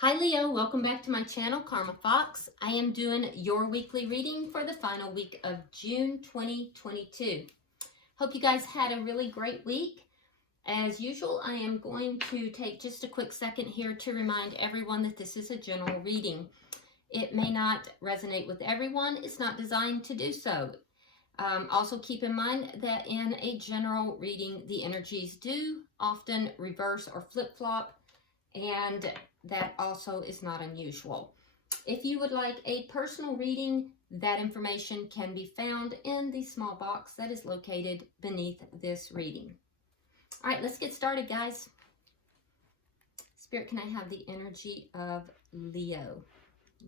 Hi Leo, welcome back to my channel, Karma Fox. I am doing your weekly reading for the final week of June 2022. Hope you guys had a really great week. As usual, I am going to take just a quick second here to remind everyone that this is a general reading. It may not resonate with everyone. It's not designed to do so. Also keep in mind that in a general reading, the energies do often reverse or flip-flop, and that also is not unusual. If you would like a personal reading, that information can be found in the small box that is located beneath this reading. All right, let's get started, guys. Spirit, can I have the energy of Leo?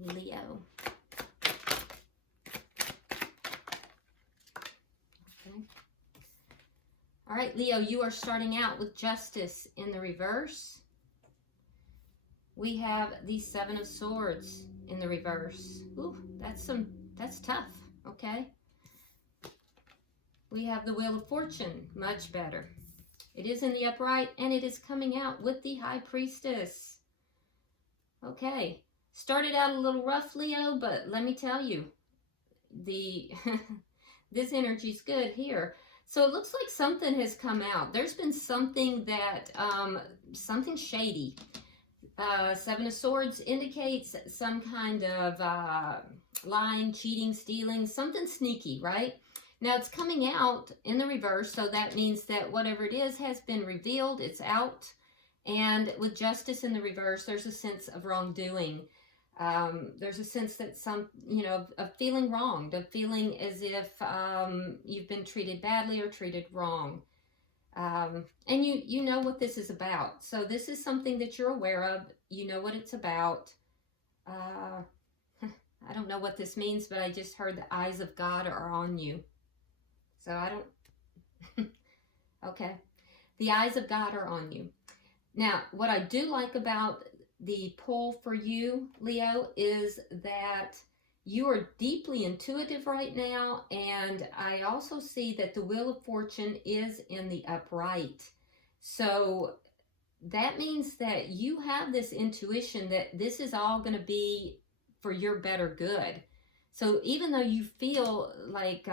Leo. Okay. All right, Leo, you are starting out with Justice in the reverse. We have the Seven of Swords in the reverse. Ooh, that's tough, okay? We have the Wheel of Fortune, much better. It is in the upright, and it is coming out with the High Priestess. Okay, started out a little rough, Leo, but let me tell you, this energy's good here. So it looks like something has come out. There's been something that, something shady. Seven of Swords indicates some kind of lying, cheating, stealing, something sneaky, right? Now it's coming out in the reverse, so that means that whatever it is has been revealed, it's out. And with Justice in the reverse, there's a sense of wrongdoing. There's a sense that of feeling wronged, of feeling as if you've been treated badly or treated wrong. And you know what this is about. So this is something that you're aware of. You know what it's about. I don't know what this means, but I just heard the eyes of God are on you. So I don't... Okay. The eyes of God are on you. Now, what I do like about the pull for you, Leo, is that you are deeply intuitive right now, and I also see that the Wheel of Fortune is in the upright. So that means that you have this intuition that this is all going to be for your better good. So even though you feel like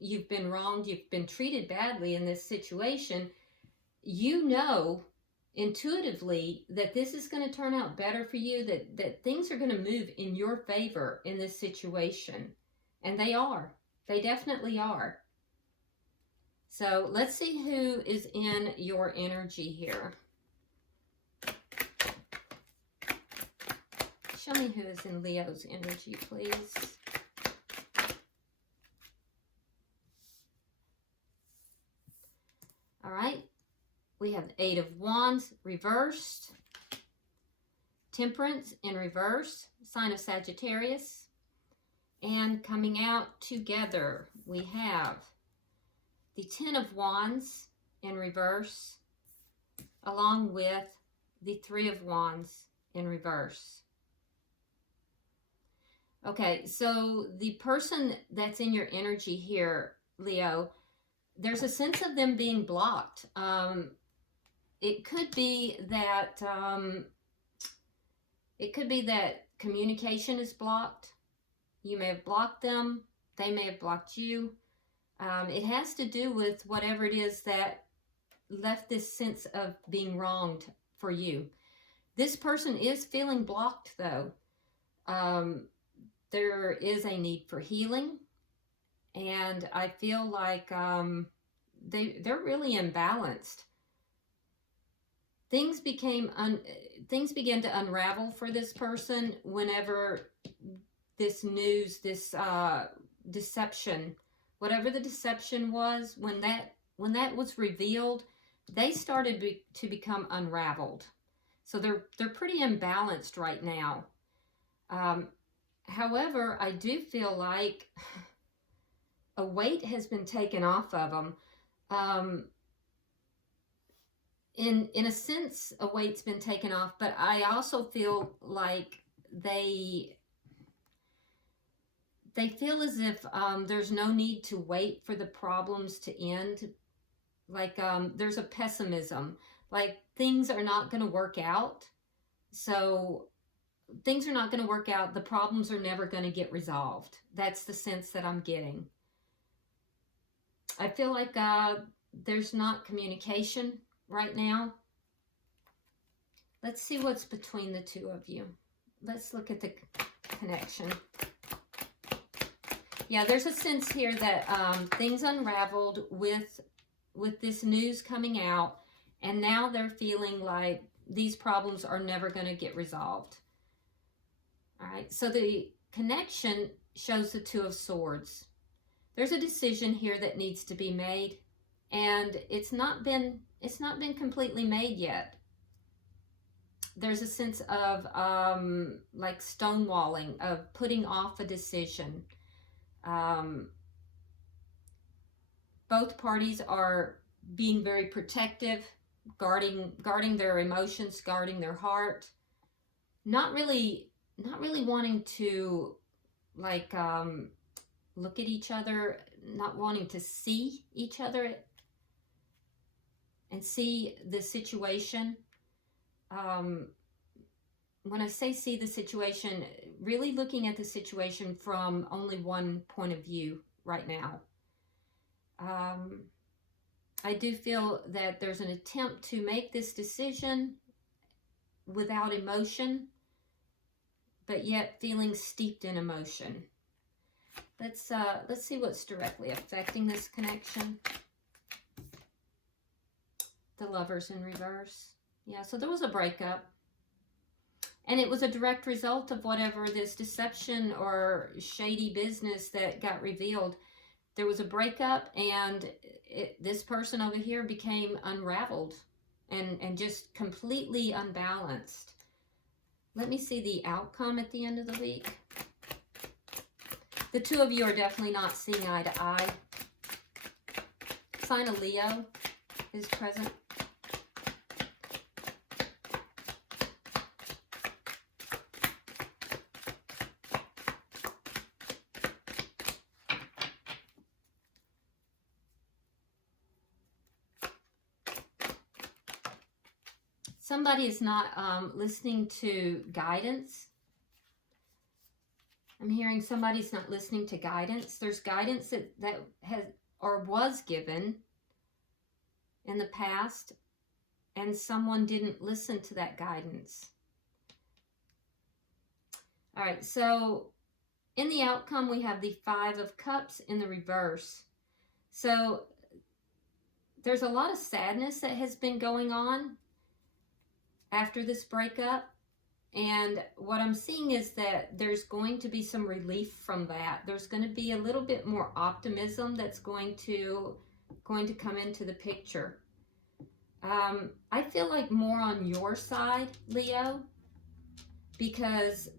you've been wronged, you've been treated badly in this situation, you know intuitively that this is going to turn out better for you, that things are going to move in your favor in this situation. And they are. They definitely are. So let's see who is in your energy here. Show me who is in Leo's energy, please. All right. We have the Eight of Wands reversed, Temperance in reverse, sign of Sagittarius, and coming out together we have the Ten of Wands in reverse, along with the Three of Wands in reverse. Okay, so the person that's in your energy here, Leo, there's a sense of them being blocked. It could be that communication is blocked. You may have blocked them. They may have blocked you. It has to do with whatever it is that left this sense of being wronged for you. This person is feeling blocked, though. There is a need for healing, and I feel like they're really imbalanced. Things began to unravel for this person whenever this news, this deception, whatever the deception was, when that was revealed, they started to become unraveled. So they're pretty imbalanced right now. However, I do feel like a weight has been taken off of them. In a sense, a weight's been taken off, but I also feel like they feel as if there's no need to wait for the problems to end. Like there's a pessimism, like things are not going to work out. So things are not going to work out. The problems are never going to get resolved. That's the sense that I'm getting. I feel like there's not communication right now. Let's see what's between the two of you. Let's look at the connection. Yeah, there's a sense here that things unraveled with this news coming out, and now they're feeling like these problems are never going to get resolved. All right, so the connection shows the Two of Swords. There's a decision here that needs to be made, and it's not been completely made yet. There's a sense of like stonewalling, of putting off a decision. Both parties are being very protective, guarding their emotions, guarding their heart, not really wanting to like look at each other, not wanting to see each other and see the situation. When I say see the situation, really looking at the situation from only one point of view right now. I do feel that there's an attempt to make this decision without emotion, but yet feeling steeped in emotion. Let's see what's directly affecting this connection. The Lovers in reverse. Yeah, so there was a breakup, and it was a direct result of whatever this deception or shady business that got revealed. There was a breakup, and this person over here became unraveled and just completely unbalanced. Let me see the outcome at the end of the week. The two of you are definitely not seeing eye to eye. Sign of Leo is present. Somebody is not listening to guidance. I'm hearing somebody's not listening to guidance. There's guidance that has or was given in the past, and someone didn't listen to that guidance. All right, so in the outcome, we have the Five of Cups in the reverse. So there's a lot of sadness that has been going on after this breakup, and what I'm seeing is that there's going to be some relief from that. There's going to be a little bit more optimism that's going to come into the picture. I feel like more on your side, Leo, because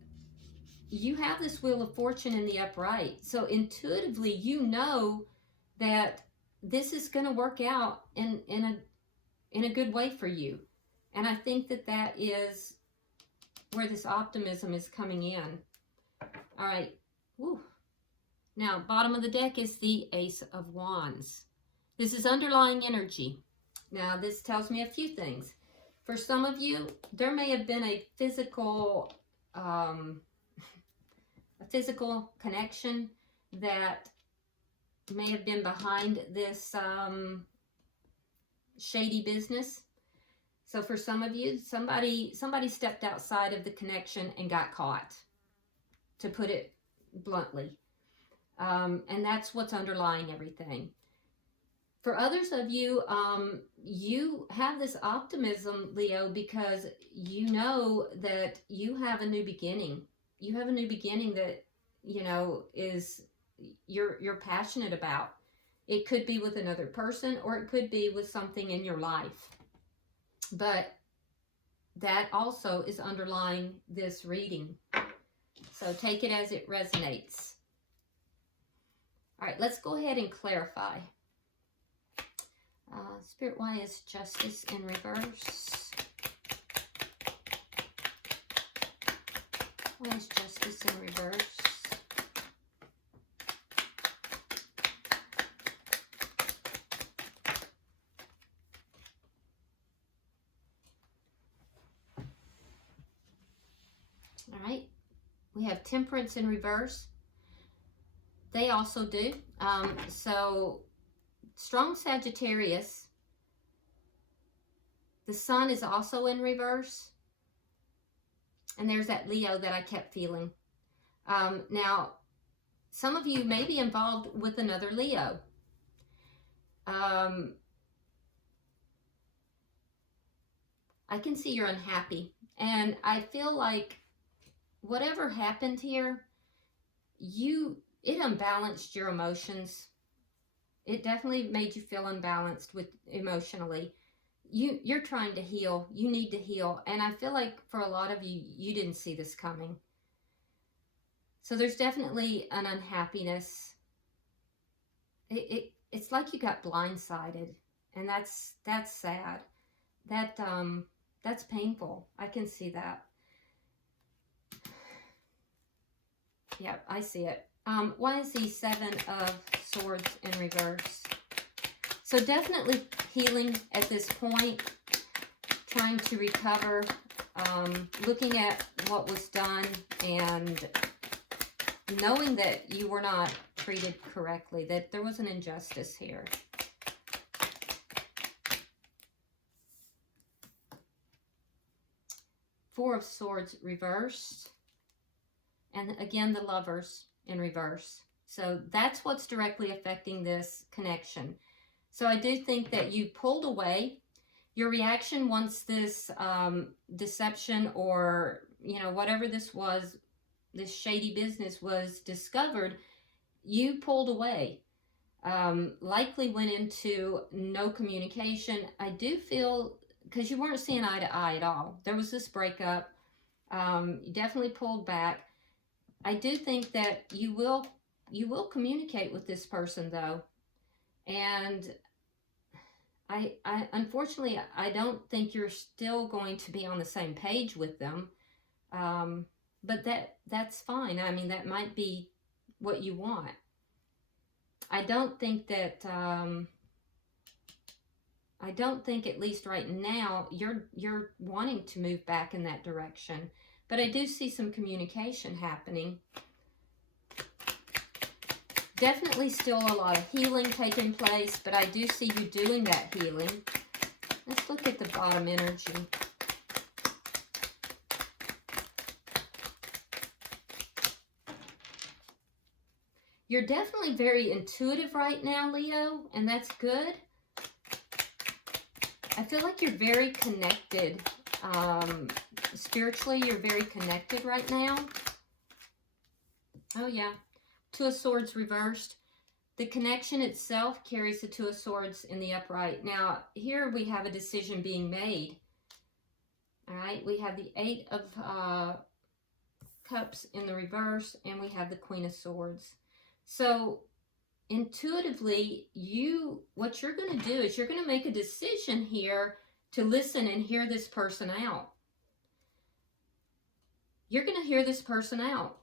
you have this Wheel of Fortune in the upright. So intuitively, you know that this is going to work out in a good way for you. And I think that is where this optimism is coming in. All right. Woo. Now, bottom of the deck is the Ace of Wands. This is underlying energy. Now, this tells me a few things. For some of you, there may have been a physical connection that may have been behind this shady business. So for some of you, somebody stepped outside of the connection and got caught, to put it bluntly. And that's what's underlying everything. For others of you, you have this optimism, Leo, because you know that you have a new beginning. You have a new beginning that, you know, is you're passionate about. It could be with another person, or it could be with something in your life. But that also is underlying this reading. So take it as it resonates. All right, let's go ahead and clarify. Spirit, why is Justice in reverse? Why is Justice in reverse? We have Temperance in reverse. They also do. So strong Sagittarius. The Sun is also in reverse. And there's that Leo that I kept feeling. Now, some of you may be involved with another Leo. I can see you're unhappy. And I feel like whatever happened here, it unbalanced your emotions. It definitely made you feel unbalanced emotionally. You're trying to heal. You need to heal. And I feel like for a lot of you, you didn't see this coming. So there's definitely an unhappiness. It's like you got blindsided, and that's sad. That's painful. I can see that. Yep, I see it. Why is the Seven of Swords in reverse? So definitely healing at this point, trying to recover, looking at what was done and knowing that you were not treated correctly, that there was an injustice here. Four of Swords reversed. And again, the Lovers in reverse. So that's what's directly affecting this connection. So I do think that you pulled away. Your reaction once this deception or, you know, whatever this was, this shady business was discovered, you pulled away. Likely went into no communication. I do feel, because you weren't seeing eye to eye at all. There was this breakup. You definitely pulled back. I do think that you will communicate with this person, though. And I unfortunately, I don't think you're still going to be on the same page with them. But that's fine. I mean, that might be what you want. I don't think that, I don't think, at least right now, you're wanting to move back in that direction. But I do see some communication happening. Definitely still a lot of healing taking place, but I do see you doing that healing. Let's look at the bottom energy. You're definitely very intuitive right now, Leo, and that's good. I feel like you're very connected. Spiritually, you're very connected right now. Oh, yeah. Two of Swords reversed. The connection itself carries the Two of Swords in the upright. Now, here we have a decision being made. All right, we have the Eight of Cups in the reverse, and we have the Queen of Swords. So, intuitively, what you're going to do is you're going to make a decision here to listen and hear this person out. You're going to hear this person out.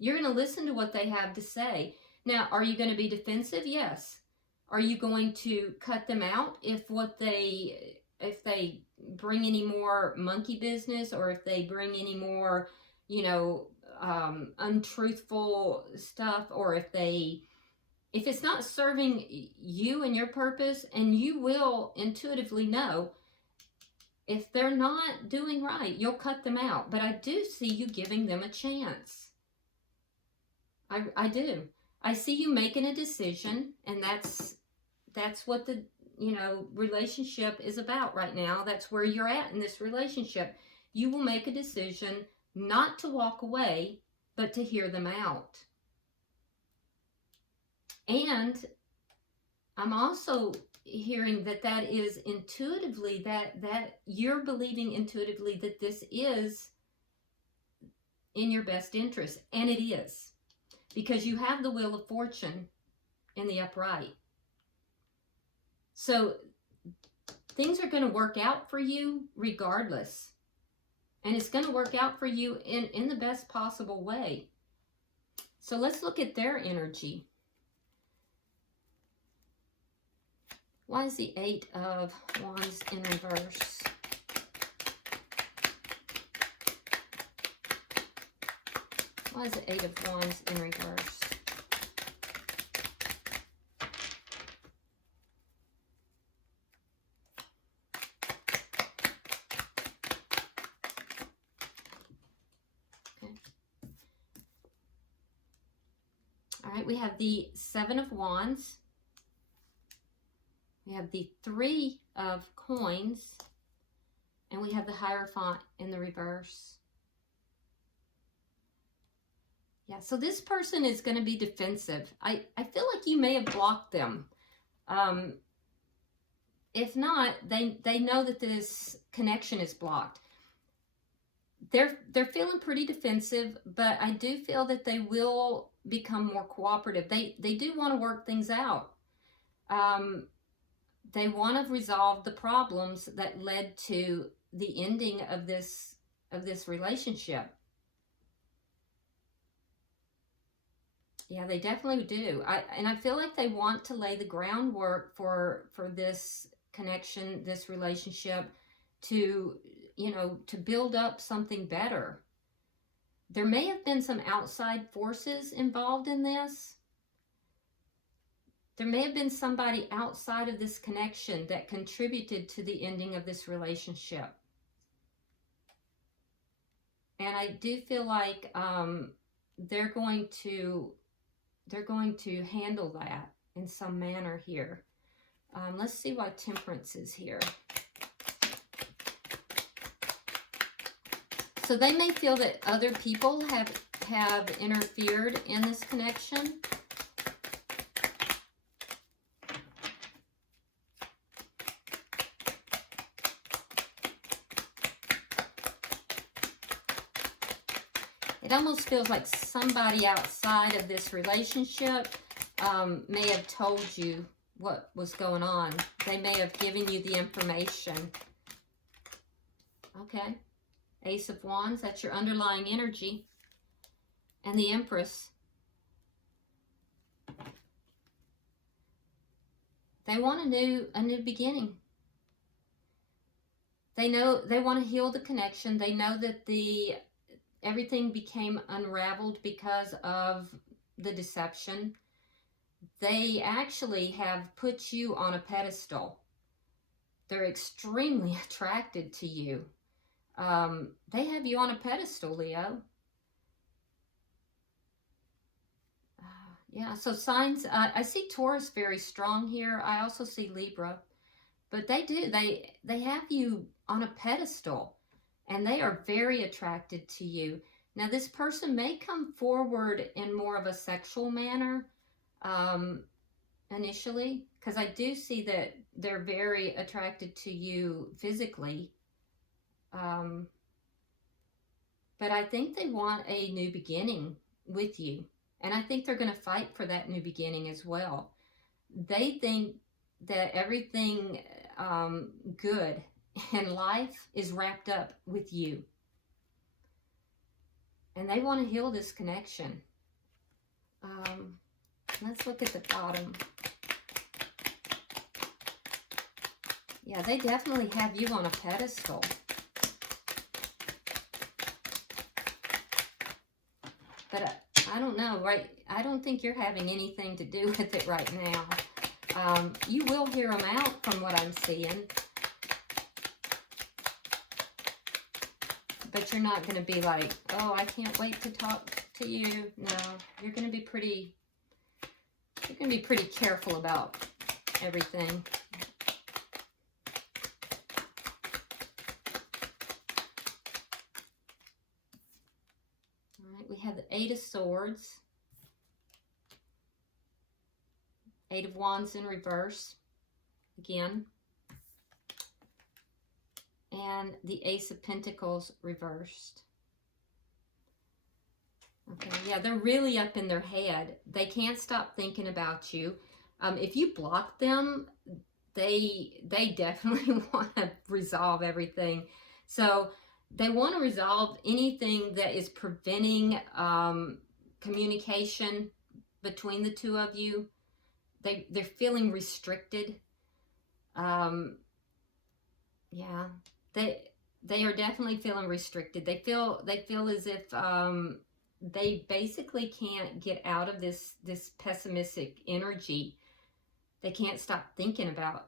You're going to listen to what they have to say. Now, are you going to be defensive? Yes. Are you going to cut them out if they bring any more monkey business, or if they bring any more, you know, untruthful stuff, or if it's not serving you and your purpose? And you will intuitively know if they're not doing right, you'll cut them out. But I do see you giving them a chance. I do. I see you making a decision, and that's what the, you know, relationship is about right now. That's where you're at in this relationship. You will make a decision not to walk away, but to hear them out. And I'm also hearing that is intuitively, that you're believing intuitively that this is in your best interest. And it is. Because you have the Wheel of Fortune in the upright. So things are going to work out for you regardless. And it's going to work out for you in the best possible way. So let's look at their energy. Why is the Eight of Wands in reverse? Why is the Eight of Wands in reverse? Okay. All right, we have the Seven of Wands. We have the Three of Coins. And we have the Hierophant in the reverse. Yeah, so this person is going to be defensive. I feel like you may have blocked them. If not, they know that this connection is blocked. They're feeling pretty defensive, but I do feel that they will become more cooperative. They do want to work things out. They want to resolve the problems that led to the ending of this relationship. Yeah, they definitely do. And I feel like they want to lay the groundwork for this connection, this relationship, to, you know, to build up something better. There may have been some outside forces involved in this. There may have been somebody outside of this connection that contributed to the ending of this relationship. And I do feel like they're going to handle that in some manner here. Let's see why Temperance is here. So they may feel that other people have interfered in this connection. It almost feels like somebody outside of this relationship may have told you what was going on. They may have given you the information. Okay. Ace of Wands, that's your underlying energy. And the Empress. They want a new beginning. They know they want to heal the connection. They know that everything became unraveled because of the deception. They actually have put you on a pedestal. They're extremely attracted to you. They have you on a pedestal, Leo. Yeah, so signs, I see Taurus very strong here. I also see Libra. But they have you on a pedestal. And they are very attracted to you. Now, this person may come forward in more of a sexual manner initially, because I do see that they're very attracted to you physically. But I think they want a new beginning with you. And I think they're going to fight for that new beginning as well. They think that everything good and life is wrapped up with you. And they want to heal this connection. Let's look at the bottom. Yeah, they definitely have you on a pedestal. But I don't know, right? I don't think you're having anything to do with it right now. You will hear them out from what I'm seeing. But you're not going to be like, oh, I can't wait to talk to you. No, you're going to be pretty careful about everything. All right, we have the Eight of Swords. Eight of Wands in reverse. Again. And the Ace of Pentacles reversed. Okay, yeah, they're really up in their head. They can't stop thinking about you. If you block them, they definitely want to resolve everything. So they want to resolve anything that is preventing communication between the two of you. They're feeling restricted. Yeah. They are definitely feeling restricted. They feel as if they basically can't get out of this pessimistic energy. They can't stop thinking about,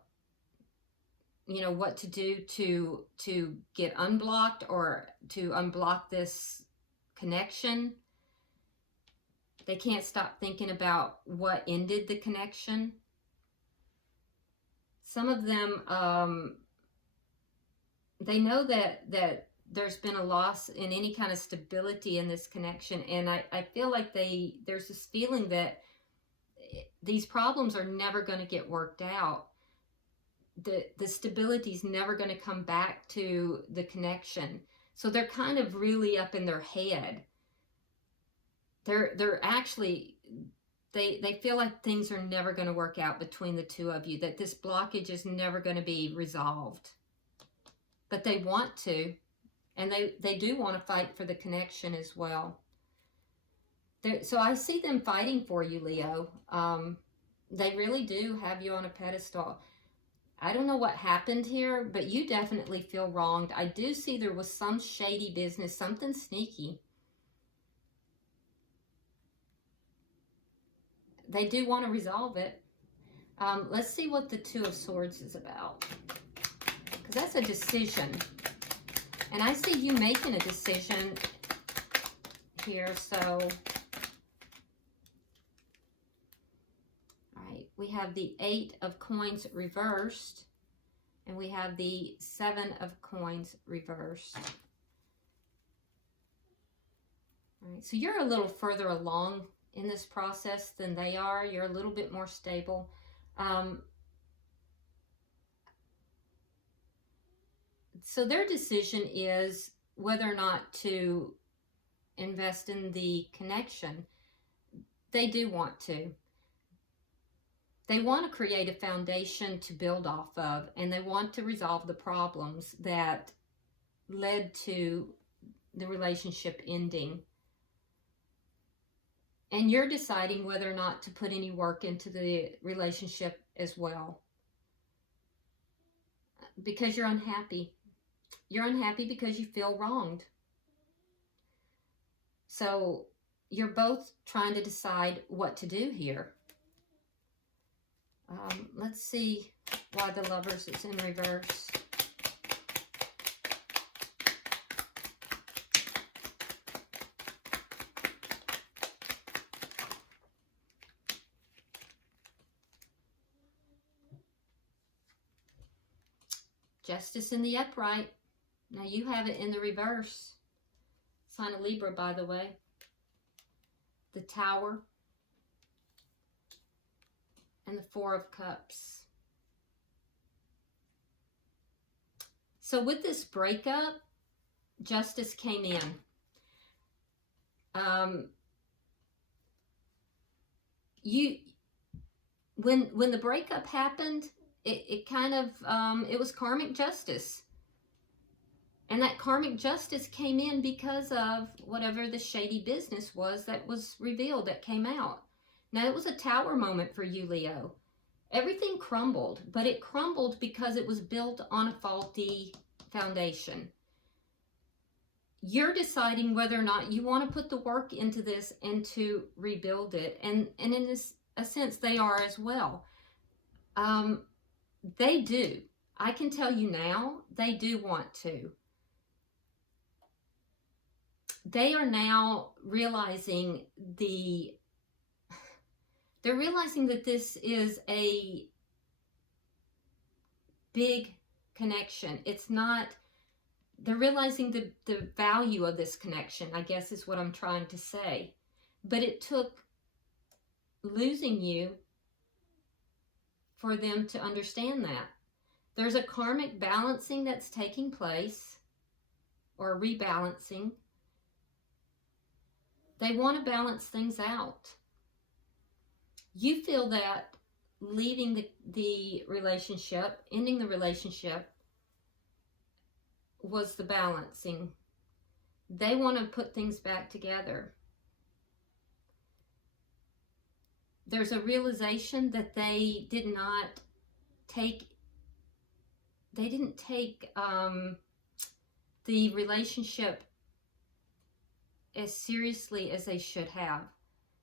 you know, what to do to get unblocked or to unblock this connection. They can't stop thinking about what ended the connection. Some of them, they know that there's been a loss in any kind of stability in this connection, and I feel like there's this feeling that these problems are never going to get worked out. The stability is never going to come back to the connection. So they're kind of really up in their head. They're actually, they feel like things are never going to work out between the two of you, that this blockage is never going to be resolved. But they want to, and they do want to fight for the connection as well. So I see them fighting for you, Leo. They really do have you on a pedestal. I don't know what happened here, but you definitely feel wronged. I do see there was some shady business, something sneaky. They do want to resolve it. Let's see what the Two of Swords is about, because that's a decision. And I see you making a decision here, so... We have the 8 of Coins reversed, and we have the 7 of Coins reversed. All right, so you're a little further along in this process than they are. You're a little bit more stable. So their decision is whether or not to invest in the connection. They do want to. They want to create a foundation to build off of, and they want to resolve the problems that led to the relationship ending. And you're deciding whether or not to put any work into the relationship as well. Because you're unhappy. You're unhappy because you feel wronged. So you're both trying to decide what to do here. Let's see why the Lovers is in reverse. Justice in the upright. Now you have it in the reverse. Sign of Libra, by the way. The Tower. And the Four of Cups. So with this breakup, justice came in. When the breakup happened, it kind of it was karmic justice. And that karmic justice came in because of whatever the shady business was that was revealed, that came out. Now, it was a tower moment for you, Leo. Everything crumbled, but it crumbled because it was built on a faulty foundation. You're deciding whether or not you want to put the work into this and to rebuild it. And in a sense, they are as well. They do. I can tell you now, they do want to. They are now realizing they're realizing that this is a big connection. It's not, they're realizing the value of this connection, I guess is what I'm trying to say. But it took losing you for them to understand that. There's a karmic balancing that's taking place, or rebalancing. They want to balance things out. You feel that leaving the relationship, ending the relationship, was the balancing. They want to put things back together. There's a realization that they didn't take the relationship as seriously as they should have.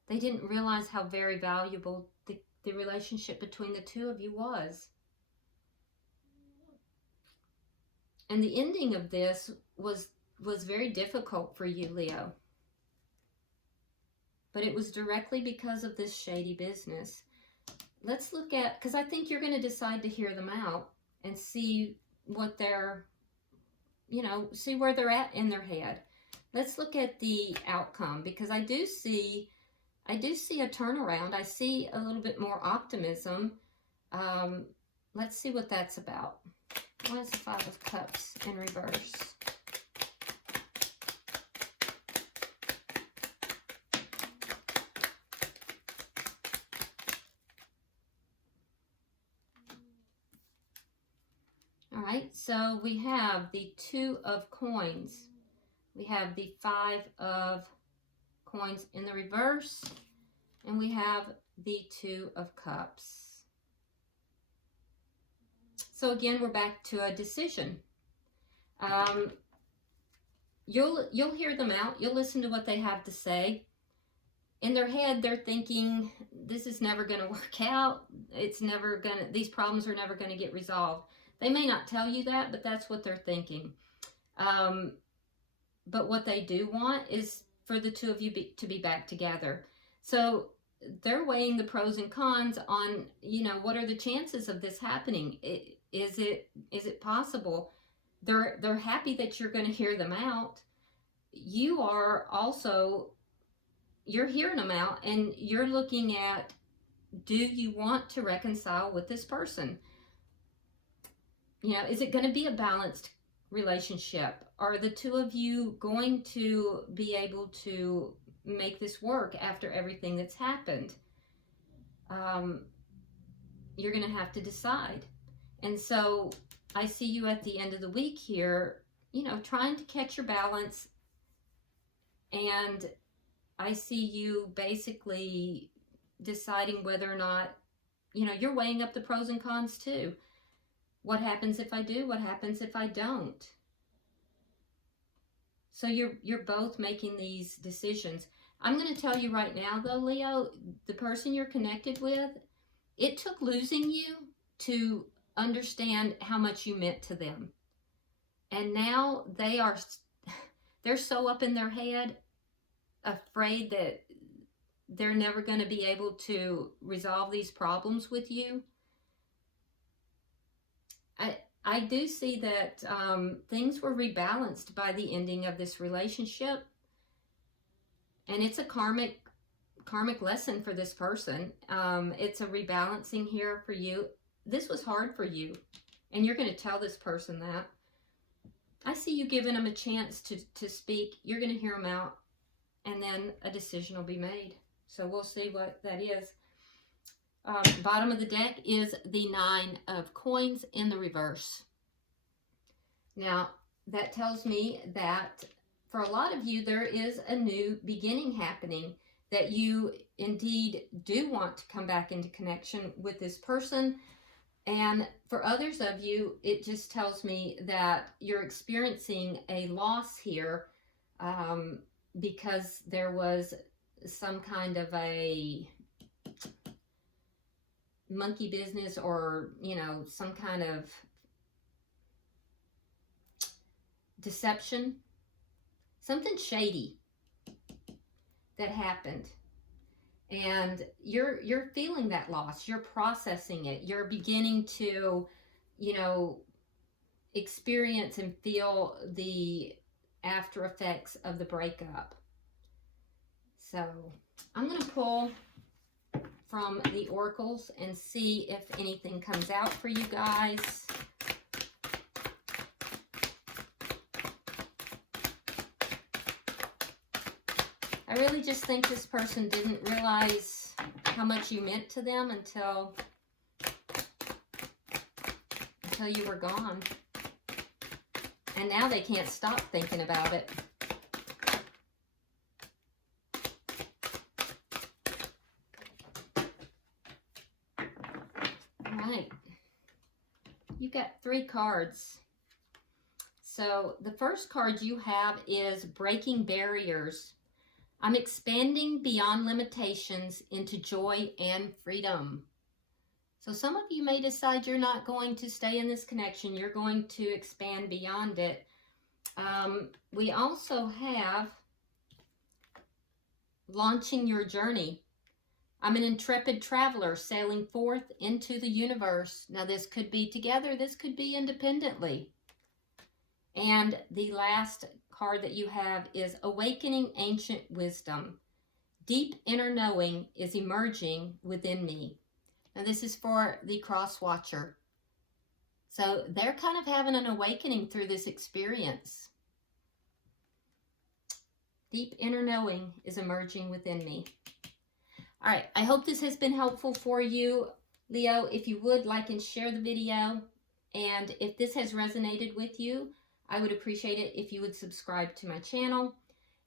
They didn't realize how very valuable the relationship between the two of you was. And the ending of this was very difficult for you, Leo. But it was directly because of this shady business. Let's look at, because I think you're going to decide to hear them out and see what they're, you know, see where they're at in their head. Let's look at the outcome, because I do see a turnaround. I see a little bit more optimism. Let's see what that's about. Why is the Five of Cups in reverse? All right, so we have the Two of Coins. We have the Five of Coins in the reverse, and we have the Two of Cups. So again, we're back to a decision. You'll hear them out. You'll listen to what they have to say. In their head, they're thinking, this is never going to work out. These problems are never going to get resolved. They may not tell you that, but that's what they're thinking. But what they do want is for the two of you to be back together. So they're weighing the pros and cons on, you know, what are the chances of this happening? Is it possible? They're happy that you're going to hear them out. You are also, you're hearing them out, and you're looking at, do you want to reconcile with this person? You know, is it going to be a balanced relationship? Are the two of you going to be able to make this work after everything that's happened? You're going to have to decide. And so I see you at the end of the week here, you know, trying to catch your balance. And I see you basically deciding whether or not, you know, you're weighing up the pros and cons too. What happens if I do? What happens if I don't? So you're both making these decisions. I'm going to tell you right now, though, Leo, the person you're connected with, it took losing you to understand how much you meant to them. And now they're so up in their head, afraid that they're never going to be able to resolve these problems with you. I do see that things were rebalanced by the ending of this relationship. And it's a karmic lesson for this person. It's a rebalancing here for you. This was hard for you, and you're going to tell this person that. I see you giving them a chance to speak. You're going to hear them out, and then a decision will be made. So we'll see what that is. Bottom of the deck is the Nine of Coins in the reverse. Now, that tells me that for a lot of you, there is a new beginning happening, that you indeed do want to come back into connection with this person. And for others of you, it just tells me that you're experiencing a loss here because there was some kind of a monkey business, or, you know, some kind of deception, something shady that happened. And you're feeling that loss. You're processing it. You're beginning to, you know, experience and feel the after effects of the breakup. So I'm going to pull from the oracles and see if anything comes out for you guys. I really just think this person didn't realize how much you meant to them until you were gone. And now they can't stop thinking about it. All right. You got 3 cards. So the first card you have is Breaking Barriers. I'm expanding beyond limitations into joy and freedom. So some of you may decide you're not going to stay in this connection. You're going to expand beyond it. We also have launching your journey. I'm an intrepid traveler sailing forth into the universe. Now this could be together, this could be independently. And the last card that you have is Awakening Ancient Wisdom. Deep inner knowing is emerging within me. Now this is for the cross watcher. So they're kind of having an awakening through this experience. Deep inner knowing is emerging within me. All right, I hope this has been helpful for you. Leo, if you would like and share the video, and if this has resonated with you, I would appreciate it if you would subscribe to my channel.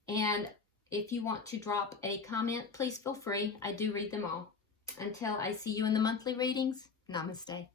And if you want to drop a comment, please feel free. I do read them all. Until I see you in the monthly readings, namaste.